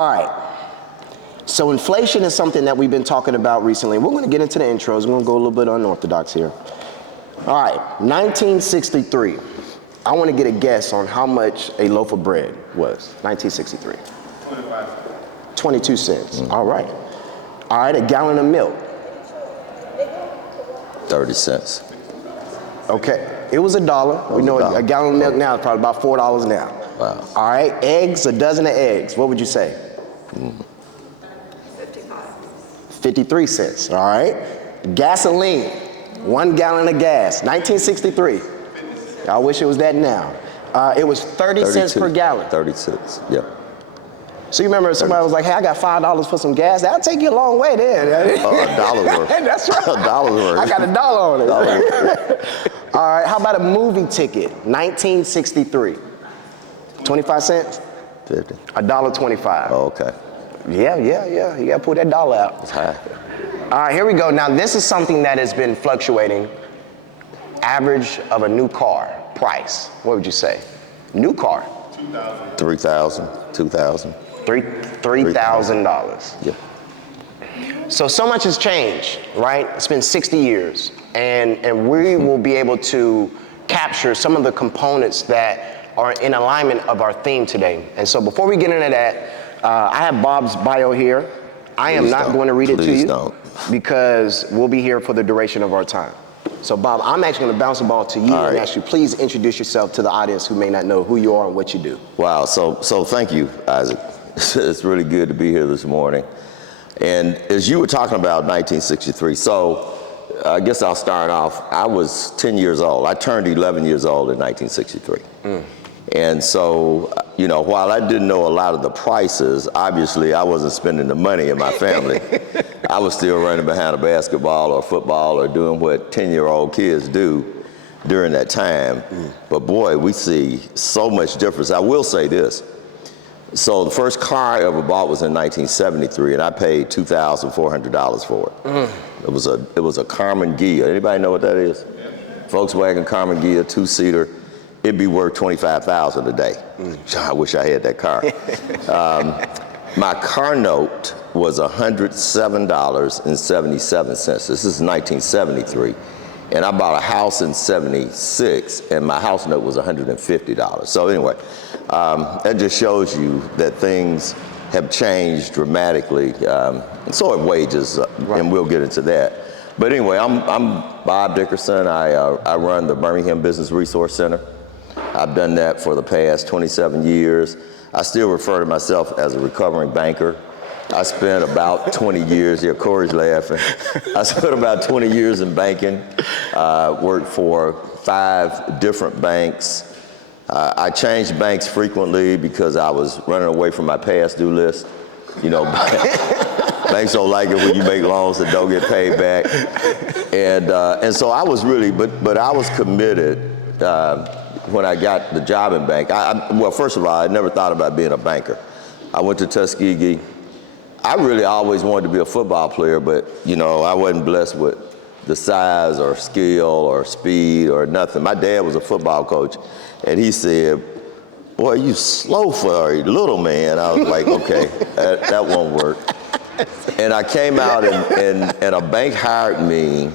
All right. So inflation is something that we've been talking about recently. We're going to get into the intros. We're going to go a little bit unorthodox here. All right, 1963. I want to get a guess on how much a loaf of bread was. 1963. 25 cents. 22 cents. All right. All right, a gallon of milk. 30 cents. Okay, it was $1. We know a gallon of milk now is probably about $4 now. Wow. All right, eggs, a dozen of eggs. What would you say? 53 cents. All right. Gasoline, 1 gallon of gas. 1963. I wish it was that now. It was 30 cents per gallon. 36. Yeah. So you remember somebody was like, hey, I got $5 for some gas. That'll take you a long way there. $1 worth. That's right. $1 worth. I got $1 on it. All right, how about a movie ticket? 1963. 25 cents? 50. $1.25. Oh, okay. Yeah. You gotta pull that dollar out. It's high. All right, here we go. Now this is something that has been fluctuating. Average of a new car price. What would you say? New car. 3,000, 2,000. $3,000. Yeah. So much has changed, right? It's been 60 years, and we will be able to capture some of the components that are in alignment of our theme today. And so before we get into that, I have Bob's bio here. I am not going to read it to you because we'll be here for the duration of our time. So Bob, I'm actually going to bounce the ball to you and ask you, please introduce yourself to the audience who may not know who you are and what you do. Wow, so thank you, Isaac. It's really good to be here this morning. And as you were talking about 1963, so I guess I'll start off. I was 10 years old. I turned 11 years old in 1963. And so, you know, while I didn't know a lot of the prices, obviously I wasn't spending the money in my family. I was still running behind a basketball or football or doing what 10-year-old kids do during that time. But boy, we see so much difference. I will say this. So the first car I ever bought was in 1973, and I paid $2,400 for it. It was a Carmen Ghia. Anybody know what that is? Volkswagen Carmen Ghia, 2-seater. It'd be worth $25,000 a day. I wish I had that car. My car note was $107.77. This is 1973. And I bought a house in 76, and my house note was $150. So anyway, that just shows you that things have changed dramatically. And so have wages, and we'll get into that. But anyway, I'm Bob Dickerson. I run the Birmingham Business Resource Center. I've done that for the past 27 years. I still refer to myself as a recovering banker. I spent about 20 years, Corey's laughing. I spent about 20 years in banking, worked for 5 different banks. I changed banks frequently because I was running away from my past due list. You know, banks don't like it when you make loans that don't get paid back. And so I was really, but I was committed when I got the job in bank. Well, first of all, I never thought about being a banker. I went to Tuskegee. I really always wanted to be a football player, but you know, I wasn't blessed with the size or skill or speed or nothing. My dad was a football coach, and he said, boy, you slow for a little man. I was like, okay, that won't work. And I came out and a bank hired me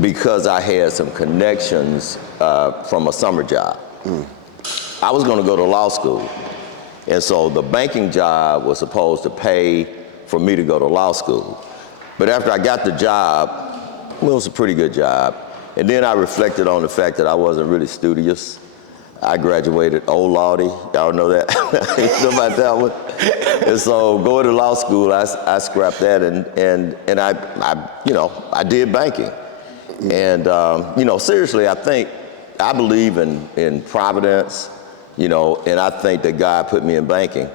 because I had some connections from a summer job. I was gonna go to law school. And so the banking job was supposed to pay for me to go to law school. But after I got the job, it was a pretty good job. And then I reflected on the fact that I wasn't really studious. I graduated old lawdy. Y'all know that? You know about that one? And so going to law school, I scrapped that and I did banking. And seriously, I believe in providence. And I think that God put me in banking.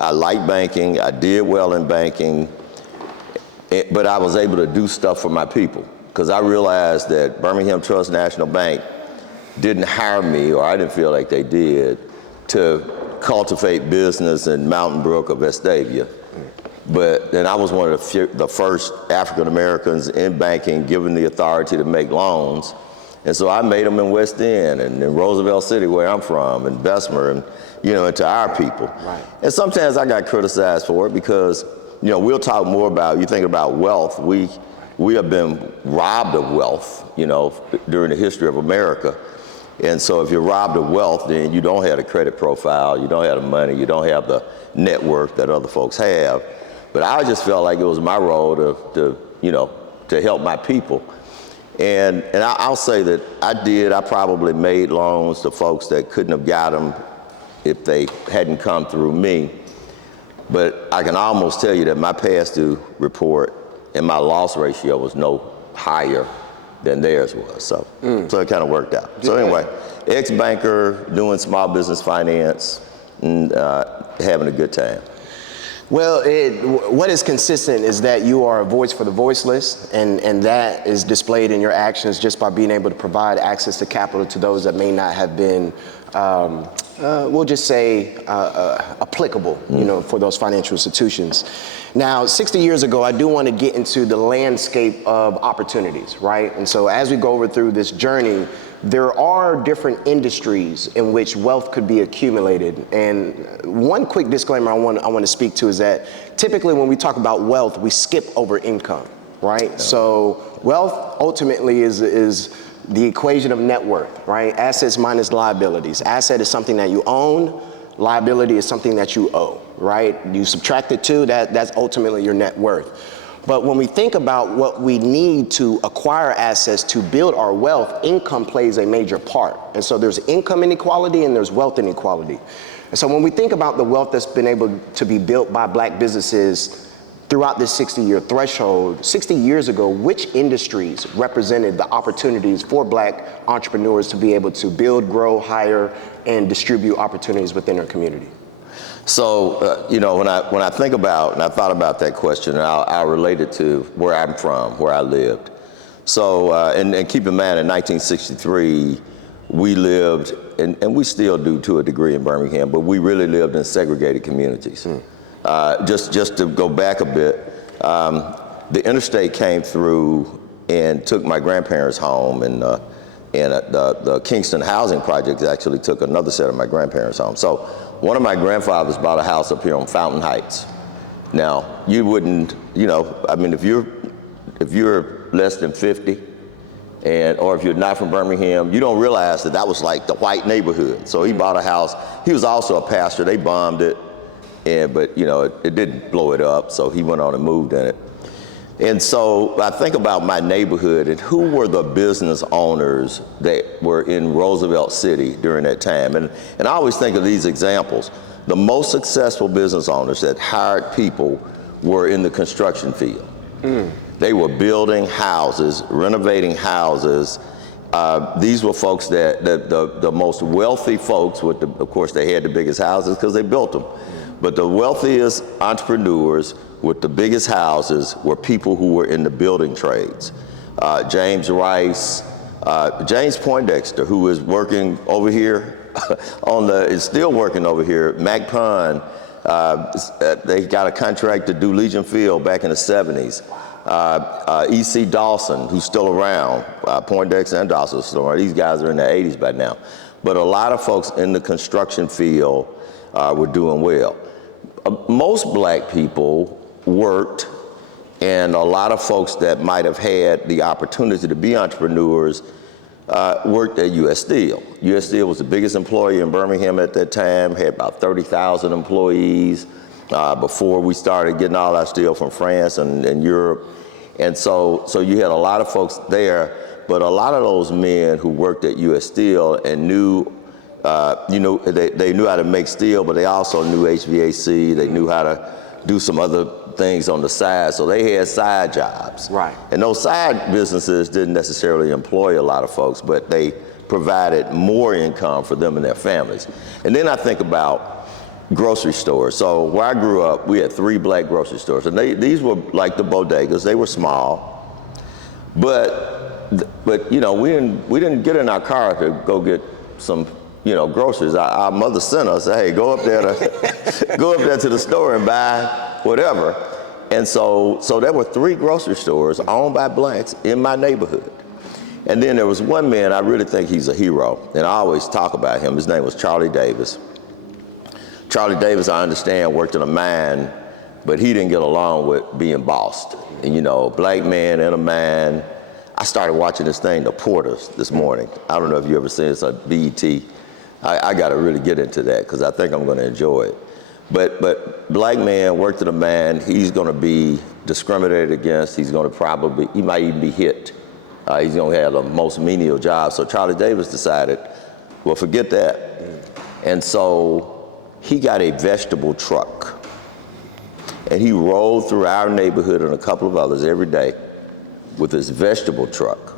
I like banking, I did well in banking, but I was able to do stuff for my people because I realized that Birmingham Trust National Bank didn't hire me, or I didn't feel like they did, to cultivate business in Mountain Brook or Vestavia. But then I was one of the first African Americans in banking given the authority to make loans. And so I made them in West End and in Roosevelt City, where I'm from, and Bessemer, and and to our people. Right. And sometimes I got criticized for it because we'll talk more about, you think about wealth. We have been robbed of wealth, during the history of America. And so if you're robbed of wealth, then you don't have the credit profile, you don't have the money, you don't have the network that other folks have. But I just felt like it was my role to help my people. And I'll say that I probably made loans to folks that couldn't have got them if they hadn't come through me. But I can almost tell you that my past due report and my loss ratio was no higher than theirs was. So it kind of worked out. So anyway, ex-banker, doing small business finance, and having a good time. Well, what is consistent is that you are a voice for the voiceless, and that is displayed in your actions just by being able to provide access to capital to those that may not have been, we'll just say, applicable, for those financial institutions. Now, 60 years ago, I do want to get into the landscape of opportunities, right? And so as we go through this journey, there are different industries in which wealth could be accumulated. And one quick disclaimer I want to speak to is that typically when we talk about wealth, we skip over income, right? Yeah. So wealth ultimately is the equation of net worth, right? Assets minus liabilities. Asset is something that you own. Liability is something that you owe, right? You subtract the two, that's ultimately your net worth. But when we think about what we need to acquire assets to build our wealth, income plays a major part. And so there's income inequality and there's wealth inequality. And so when we think about the wealth that's been able to be built by black businesses throughout this 60-year threshold, 60 years ago, which industries represented the opportunities for black entrepreneurs to be able to build, grow, hire, and distribute opportunities within their community? So, when I think about, and I thought about that question, and I'll relate it to where I'm from, where I lived. So, and keep in mind, in 1963, we lived, and we still do to a degree in Birmingham, but we really lived in segregated communities. Just to go back a bit, the interstate came through and took my grandparents home, and the Kingston housing project actually took another set of my grandparents home. So one of my grandfathers bought a house up here on Fountain Heights. Now, you wouldn't, if you're less than 50, or if you're not from Birmingham, you don't realize that was like the white neighborhood. So he bought a house. He was also a pastor. They bombed it, but it didn't blow it up. So he went on and moved in it. And so I think about my neighborhood and who were the business owners that were in Roosevelt City during that time. And I always think of these examples. The most successful business owners that hired people were in the construction field. They were building houses, renovating houses. These were folks that the most wealthy folks, of course they had the biggest houses because they built them. But the wealthiest entrepreneurs with the biggest houses were people who were in the building trades. James Rice, James Poindexter, who is working over here is still working over here. Mac Pun, they got a contract to do Legion Field back in the 70s. E.C. Dawson, who's still around, Poindexter and Dawson are still around. These guys are in their 80s by now. But a lot of folks in the construction field were doing well. Most black people worked, and a lot of folks that might have had the opportunity to be entrepreneurs worked at U.S. Steel. U.S. Steel was the biggest employer in Birmingham at that time, had about 30,000 employees before we started getting all our steel from France and Europe. And so you had a lot of folks there, but a lot of those men who worked at U.S. Steel and knew they knew how to make steel, but they also knew HVAC. They knew how to do some other things on the side. So they had side jobs. Right. And those side businesses didn't necessarily employ a lot of folks, but they provided more income for them and their families. And then I think about grocery stores. So where I grew up, we had 3 black grocery stores. And these were like the bodegas. They were small. But we didn't get in our car to go get some groceries. Our mother sent us, hey, go up there to the store and buy whatever. And so there were 3 grocery stores owned by blacks in my neighborhood. And then there was one man, I really think he's a hero, and I always talk about him. His name was Charlie Davis. Charlie Davis, I understand, worked in a mine, but he didn't get along with being bossed. And you know, black man in a mine. I started watching this thing, The Porters, this morning. I don't know if you ever seen it, it's on BET. I got to really get into that because I think I'm going to enjoy it. But black man worked in a mine. He's going to be discriminated against. He's going to he might even be hit. He's going to have the most menial job. So Charlie Davis decided, well, forget that. And so he got a vegetable truck. And he rolled through our neighborhood and a couple of others every day with his vegetable truck.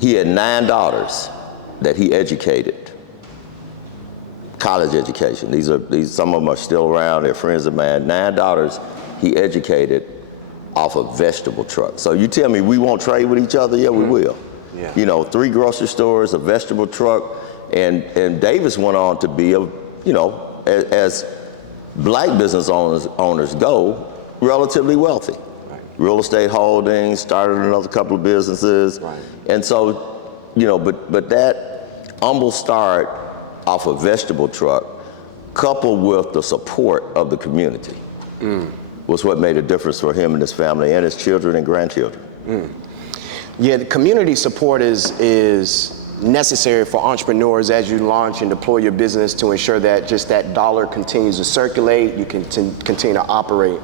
He had 9 daughters that he educated, college education. Some of them are still around, they're friends of mine. 9 daughters he educated off a vegetable truck. So you tell me we won't trade with each other? Yeah, we will. Yeah. You know, 3 grocery stores, a vegetable truck, and Davis went on to be as black business owners go, relatively wealthy. Right. Real estate holdings, started another couple of businesses. Right. And so, but that humble start off a vegetable truck, coupled with the support of the community, was what made a difference for him and his family and his children and grandchildren. Yeah, the community support is necessary for entrepreneurs as you launch and deploy your business to ensure that just that dollar continues to circulate, you can continue to operate.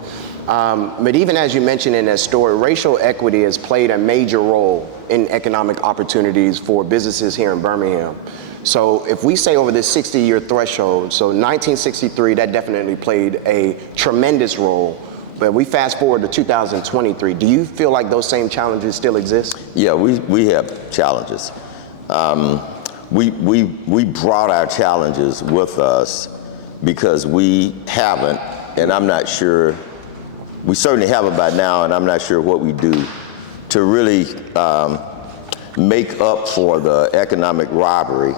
But even as you mentioned in that story, racial equity has played a major role in economic opportunities for businesses here in Birmingham. So if we say over this 60-year threshold, so 1963, that definitely played a tremendous role. But we fast forward to 2023, do you feel like those same challenges still exist? Yeah, we have challenges. We brought our challenges with us because we haven't, and I'm not sure, we certainly haven't by now, and I'm not sure what we do to really make up for the economic robbery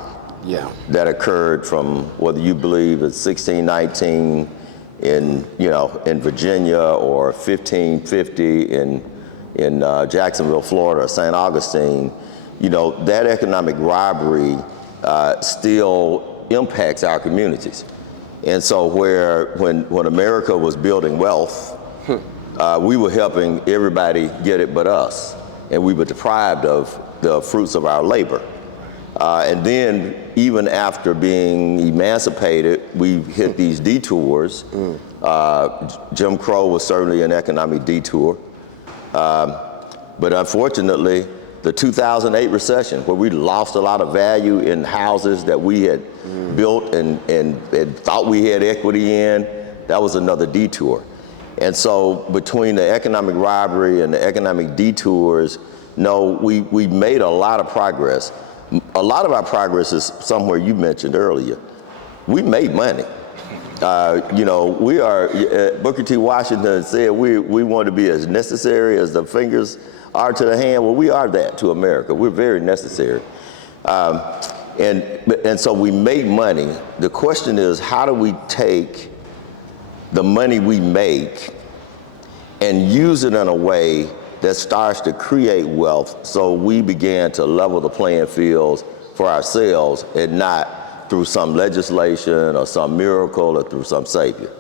that occurred from whether you believe it's 1619 in Virginia or 1550 in Jacksonville, Florida, or St. Augustine. That economic robbery still impacts our communities. And so when America was building wealth, we were helping everybody get it but us. And we were deprived of the fruits of our labor. And then even after being emancipated, we hit these detours. Jim Crow was certainly an economic detour. But unfortunately, the 2008 recession, where we lost a lot of value in houses that we had built and thought we had equity in, that was another detour. And so between the economic robbery and the economic detours, we made a lot of progress. A lot of our progress is somewhere you mentioned earlier. We made money. We are, Booker T. Washington said we want to be as necessary as the fingers are to the hand. Well, we are that to America. We're very necessary. And so we made money. The question is, how do we take the money we make and use it in a way that starts to create wealth, so we began to level the playing fields for ourselves and not through some legislation or some miracle or through some savior.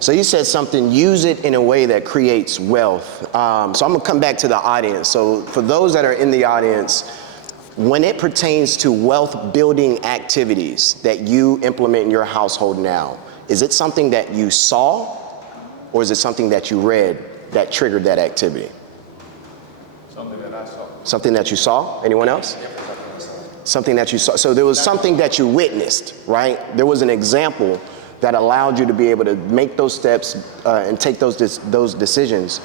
So you said something, use it in a way that creates wealth. So I'm gonna come back to the audience. So for those that are in the audience, when it pertains to wealth building activities that you implement in your household now, is it something that you saw or is it something that you read that triggered that activity? Something that I saw. Something that you saw? Anyone else? Something that you saw. So there was something that you witnessed, right? There was an example that allowed you to be able to make those steps and take those decisions.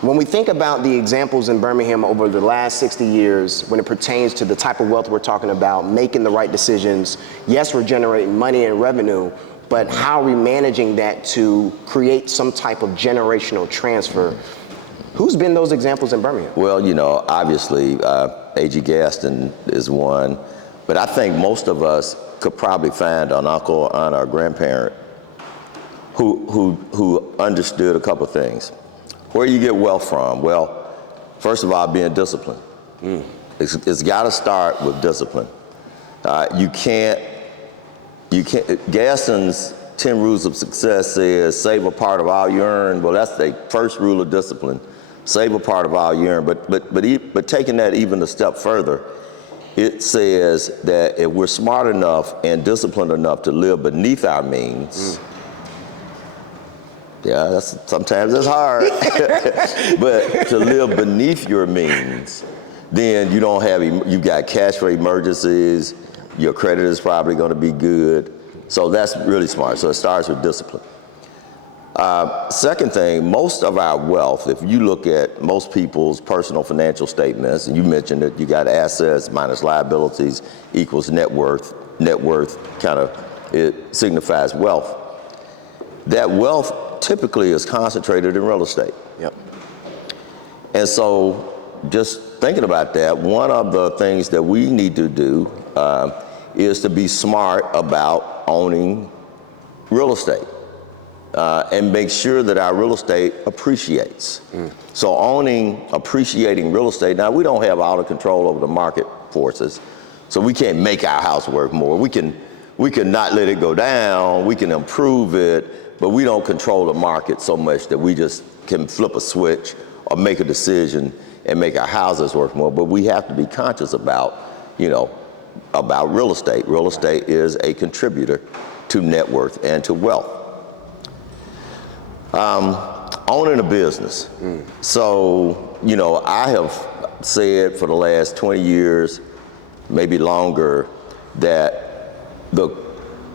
When we think about the examples in Birmingham over the last 60 years, when it pertains to the type of wealth we're talking about, making the right decisions, yes, we're generating money and revenue, but how are we managing that to create some type of generational transfer? Who's been those examples in Birmingham? Well, obviously, A.G. Gaston is one, but I think most of us could probably find an uncle, aunt, or grandparent who understood a couple of things. Where you get wealth from? Well, First of all, being disciplined. It's got to start with discipline. You can't, Gaston's 10 rules of success says save a part of all you earn. Well, that's the first rule of discipline. Save a part of all you earn. But taking that even a step further, it says that if we're smart enough and disciplined enough to live beneath our means, yeah, sometimes it's hard, but to live beneath your means, then you don't have, you've got cash for emergencies, your credit is probably going to be good. So that's really smart. So it starts with discipline. Second thing, most of our wealth, if you look at most people's personal financial statements, and you mentioned it, you got assets minus liabilities equals net worth. Net worth kind of, it signifies wealth. That wealth typically is concentrated in real estate. Yep. And so just thinking about that, one of the things that we need to do is to be smart about owning real estate. And make sure that our real estate appreciates. So appreciating real estate, now we don't have all the control over the market forces, so we can't make our house worth more. We can not let it go down, we can improve it, but we don't control the market so much that we just can flip a switch or make a decision and make our houses worth more. But we have to be conscious about real estate. Real estate is a contributor to net worth and to wealth. Owning a business. So, I have said for the last 20 years, maybe longer, that the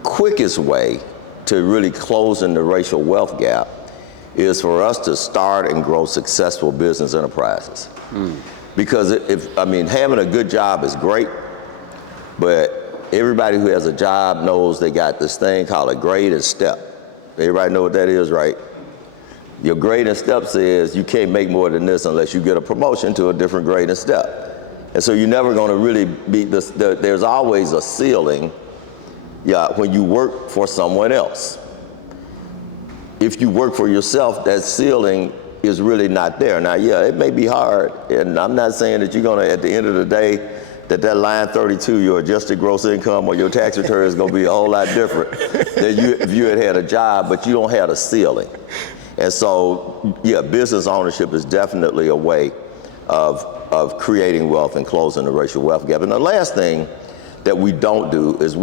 quickest way to really closing the racial wealth gap is for us to start and grow successful business enterprises. Because having a good job is great, but everybody who has a job knows they got this thing called a grade and step. Everybody know what that is, right? Your grade and step says you can't make more than this unless you get a promotion to a different grade and step. And so you're never going to really be this, there's always a ceiling when you work for someone else. If you work for yourself, that ceiling is really not there. Now, it may be hard, and I'm not saying that you're going to, at the end of the day, that line 32, your adjusted gross income or your tax return is going to be a whole lot different than if you had a job, but you don't have a ceiling. And so, business ownership is definitely a way of creating wealth and closing the racial wealth gap. And the last thing that we don't do is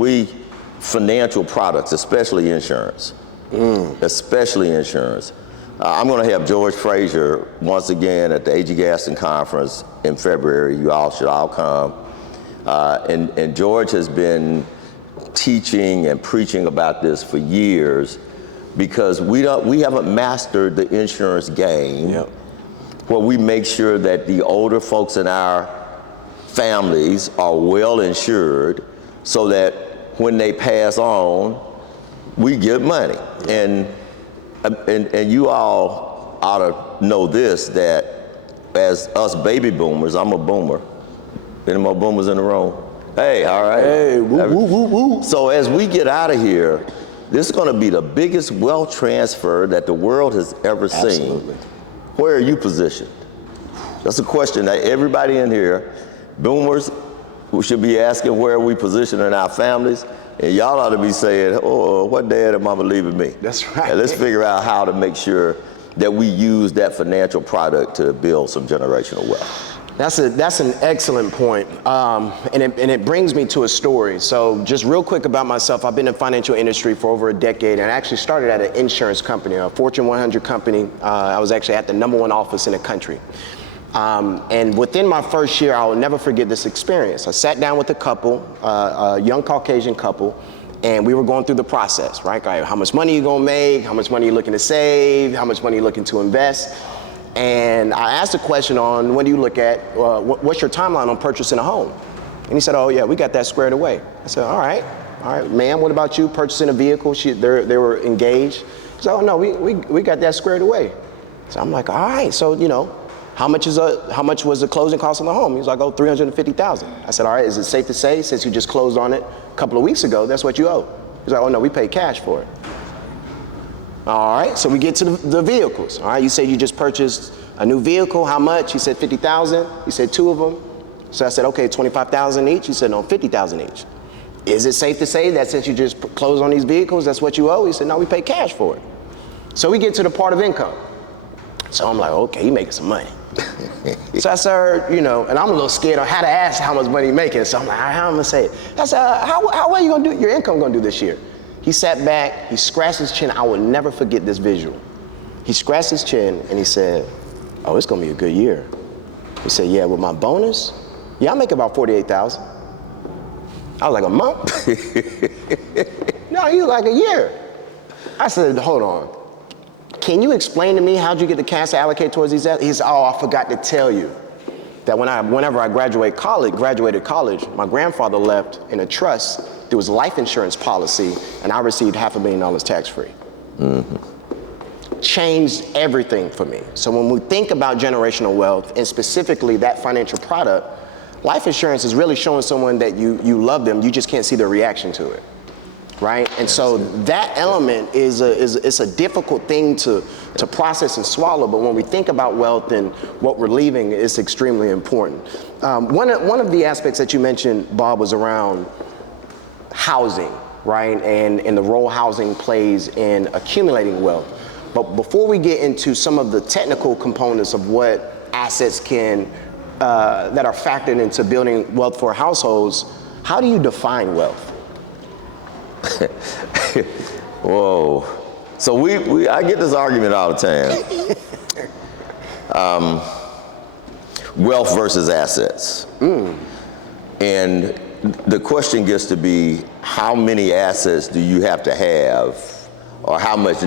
financial products, especially insurance, especially insurance. I'm going to have George Frazier once again at the A.G. Gaston Conference in February. You all should all come. And George has been teaching and preaching about this for years, because we haven't mastered the insurance game, where we make sure that the older folks in our families are well insured, so that when they pass on, we get money. And you all ought to know this, that as us baby boomers, I'm a boomer. Any more boomers in the room? Hey, all right. Hey, woo, woo, woo, woo. So as we get out of here, this is going to be the biggest wealth transfer that the world has ever seen. Absolutely. Where are you positioned? That's a question that everybody in here, boomers, we should be asking, where are we positioned in our families? And y'all ought to be saying, what dad and mama leaving me? That's right. And let's figure out how to make sure that we use that financial product to build some generational wealth. That's an excellent point. And it brings me to a story. So just real quick about myself, I've been in the financial industry for over a decade, and I actually started at an insurance company, a Fortune 100 company. I was actually at the #1 office in the country. And within my first year, I will never forget this experience. I sat down with a couple, a young Caucasian couple, and we were going through the process, right? All right, how much money you gonna make? How much money you looking to save? How much money you looking to invest? And I asked a question on, when do you look at, what's your timeline on purchasing a home? And he said, oh yeah, we got that squared away. I said, all right, ma'am, what about you purchasing a vehicle? They were engaged. He said, oh no, we got that squared away. So I'm like, all right, so how much was the closing cost on the home? He was like, oh, $350,000. I said, all right, is it safe to say, since you just closed on it a couple of weeks ago, that's what you owe? He's like, oh no, we paid cash for it. All right, so we get to the vehicles. All right, you said you just purchased a new vehicle. How much? He said 50,000. He said 2 of them. So I said, okay, 25,000 each. He said, no, 50,000 each. Is it safe to say that since you just closed on these vehicles, that's what you owe? He said, no, we pay cash for it. So we get to the part of income. So I'm like, okay, he making some money. So I said, you know, and I'm a little scared on how to ask how much money he making. So I'm like, how am I gonna say it? I said, how well are you gonna do, your income gonna do this year? He sat back, he scratched his chin. I will never forget this visual. He scratched his chin and he said, oh, it's gonna be a good year. He said, yeah, with my bonus, yeah, I make about 48,000. I was like, a month? No, he was like a year. I said, hold on. Can you explain to me how'd you get the cash to allocate towards these? He said, oh, I forgot to tell you that whenever I graduated college, my grandfather left in a trust. There was a life insurance policy, and I received $500,000 tax-free. Mm-hmm. Changed everything for me. So when we think about generational wealth, and specifically that financial product, life insurance is really showing someone that you love them, you just can't see their reaction to it. Right? And so that element is a difficult thing to process and swallow, but when we think about wealth and what we're leaving, it's extremely important. One of the aspects that you mentioned, Bob, was around housing, right? And the role housing plays in accumulating wealth. But before we get into some of the technical components of what assets can, that are factored into building wealth for households, how do you define wealth? Whoa. So I get this argument all the time. Wealth versus assets. And the question gets to be, how many assets do you have to have, or how much